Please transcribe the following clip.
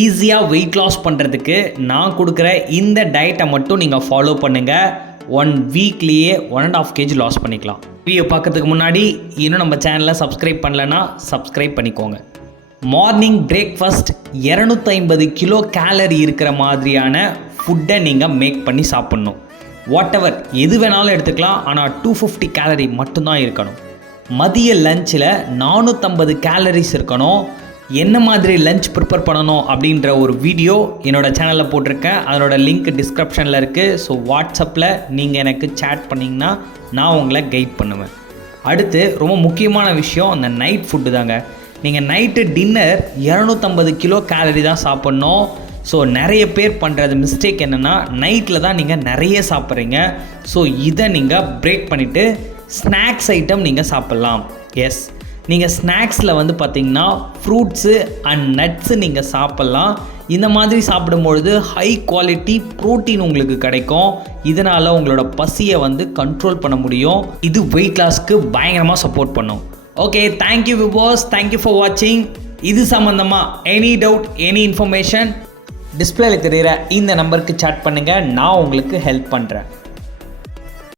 ஈஸியாக weight loss பண்ணுறதுக்கு நான் கொடுக்குற இந்த டயட்டை மட்டும் நீங்கள் ஃபாலோ பண்ணுங்கள். 1 வீக்லேயே 1.5 kg லாஸ் பண்ணிக்கலாம். வீடியோ பார்க்கறதுக்கு முன்னாடி இன்னும் நம்ம சேனலை சப்ஸ்கிரைப் பண்ணலைன்னா சப்ஸ்கிரைப் பண்ணிக்கோங்க. மார்னிங் பிரேக்ஃபாஸ்ட் 250 கிலோ கேலரி இருக்கிற மாதிரியான ஃபுட்டை நீங்கள் மேக் பண்ணி சாப்பிட்ணும். வாட் எவர் எது வேணாலும் எடுத்துக்கலாம், ஆனால் 250 கேலரி மட்டும்தான் இருக்கணும். மதிய லஞ்சில் 450 கேலரிஸ் இருக்கணும். என்ன மாதிரி லஞ்ச் ப்ரிப்பேர் பண்ணணும் அப்படின்ற ஒரு வீடியோ என்னோடய சேனலில் போட்டிருக்கேன். அதனோட லிங்க் டிஸ்கிரிப்ஷனில் இருக்குது. ஸோ வாட்ஸ்அப்பில் நீங்கள் எனக்கு சேட் பண்ணிங்கன்னா நான் உங்களை கைட் பண்ணுவேன். அடுத்து ரொம்ப முக்கியமான விஷயம் அந்த நைட் ஃபுட்டு தாங்க. நீங்கள் நைட்டு டின்னர் 250 கிலோ கேலரி தான் சாப்பிட்ணும். ஸோ நிறைய பேர் பண்ணுறது மிஸ்டேக் என்னென்னா நைட்டில் தான் நீங்கள் நிறைய சாப்பிட்றீங்க. ஸோ இதை நீங்கள் பிரேக் பண்ணிவிட்டு ஸ்நாக்ஸ் ஐட்டம் நீங்கள் சாப்பிட்லாம். எஸ், நீங்கள் ஸ்நாக்ஸில் பார்த்தீங்கன்னா ஃப்ரூட்ஸு அண்ட் நட்ஸு நீங்கள் சாப்பிட்லாம். இந்த மாதிரி சாப்பிடும்பொழுது ஹை குவாலிட்டி ப்ரோட்டீன் உங்களுக்கு கிடைக்கும். இதனால் உங்களோட பசியை கண்ட்ரோல் பண்ண முடியும். இது வெயிட் லாஸ்க்கு பயங்கரமாக சப்போர்ட் பண்ணும். Okay, thank you viewers, thank you for வாட்சிங். இது சம்மந்தமாக எனி டவுட், எனி இன்ஃபர்மேஷன் டிஸ்பிளேல தெரிகிற இந்த நம்பருக்கு சாட் பண்ணுங்கள். நான் உங்களுக்கு ஹெல்ப் பண்ணுறேன்.